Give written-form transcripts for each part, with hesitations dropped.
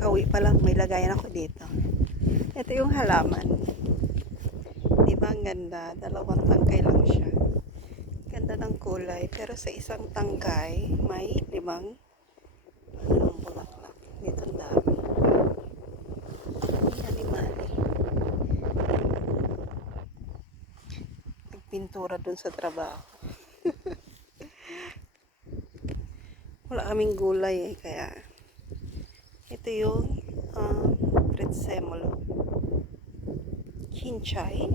Kakauwi pa lang, may lagayan ako dito. Ito yung halaman. Di ba ang ganda? Dalawang tangkay lang siya. Ganda ng kulay. Pero sa isang tangkay, may 5 bulaklak. Dito ang dami. Ani-ani. Nagpintura dun sa trabaho. Wala kaming gulay kaya ito yung pretzemolo. Kinchay.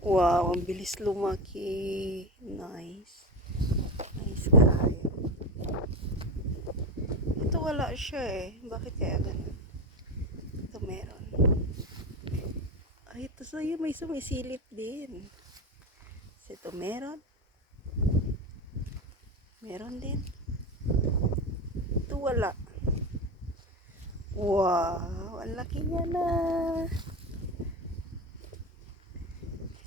Wow, ang bilis lumaki. Nice. Nice kayo. Ito wala siya eh. Bakit kaya ganun? Ito meron. Ay, ito sa'yo may sumisilip din. Ito meron. Meron din. Ito wala. Wow, ang laki niya na.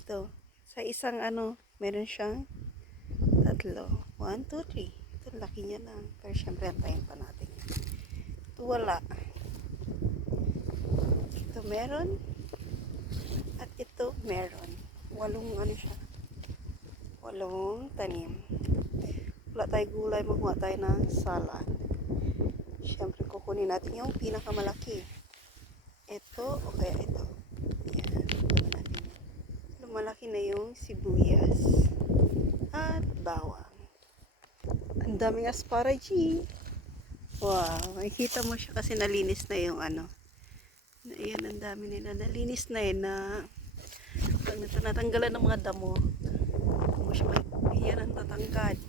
Ito, sa isang meron siyang 3. 1, 2, 3. Ito, laki niya na. Pero syempre, antayin pa natin. Ito wala. Ito meron. At ito meron. 8 siya. 8 tanim. Wala tayo gulay, magkuha tayo ng salad. Siyempre, kukunin natin yung pinakamalaki. Ito, o kaya ito. Yan. Lumalaki na yung sibuyas. At bawang. Ang daming asparagus. Wow. Makikita mo siya kasi nalinis na yung Ayan, ang dami nila. Nalinis na yun na pag natanggalan ng mga damo. Mo siya yan ang tatangkad.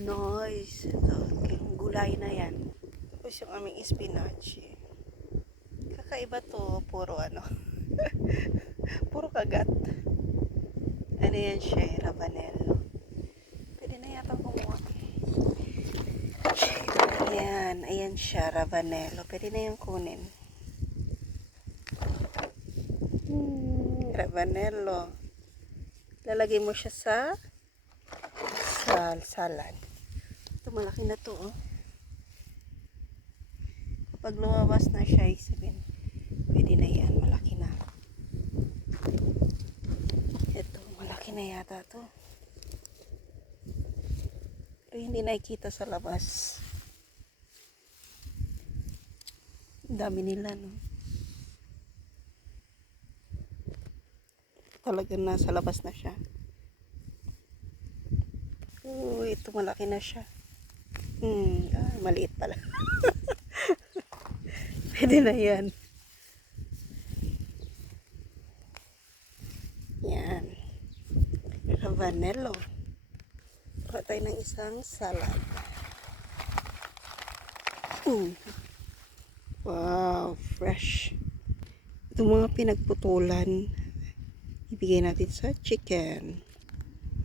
Nice. Ito, yung gulay na yan. Tapos yung aming spinach. Kakaiba to. Puro puro kagat. Ano yan siya? Rabanello. Pwede na yata kumuha. Ayan. Ayan siya. Rabanello. Pwede na yung kunin. Rabanello. Lalagay mo siya sa salad. Ito malaki na to, oh. Kapag lumabas na siya, isipin, pwede na yan, malaki na. Ito, malaki na yata to. Pero hindi nakikita sa labas. Ang dami nila, no? Talagang nasa labas na siya. Ito malaki na siya. Maliit pala. Pwede na yan. Yan. Rabanello. Kuha tayo ng isang salad. Wow, fresh. Ito mga pinagputulan. Ibigay natin sa chicken.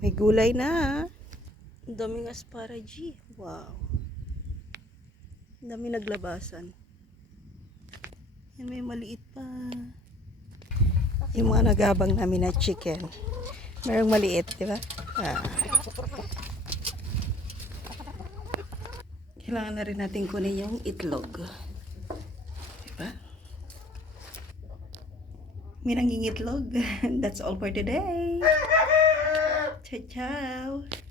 May gulay na. Ang daming asparagus. Wow. Ang daming naglabasan. Yan, may maliit pa. Yung mga nagabang namin na chicken. Merong maliit, di ba? Kailangan na rin natin kunin yung itlog. Di ba? May nangingitlog. That's all for today. Ciao, ciao.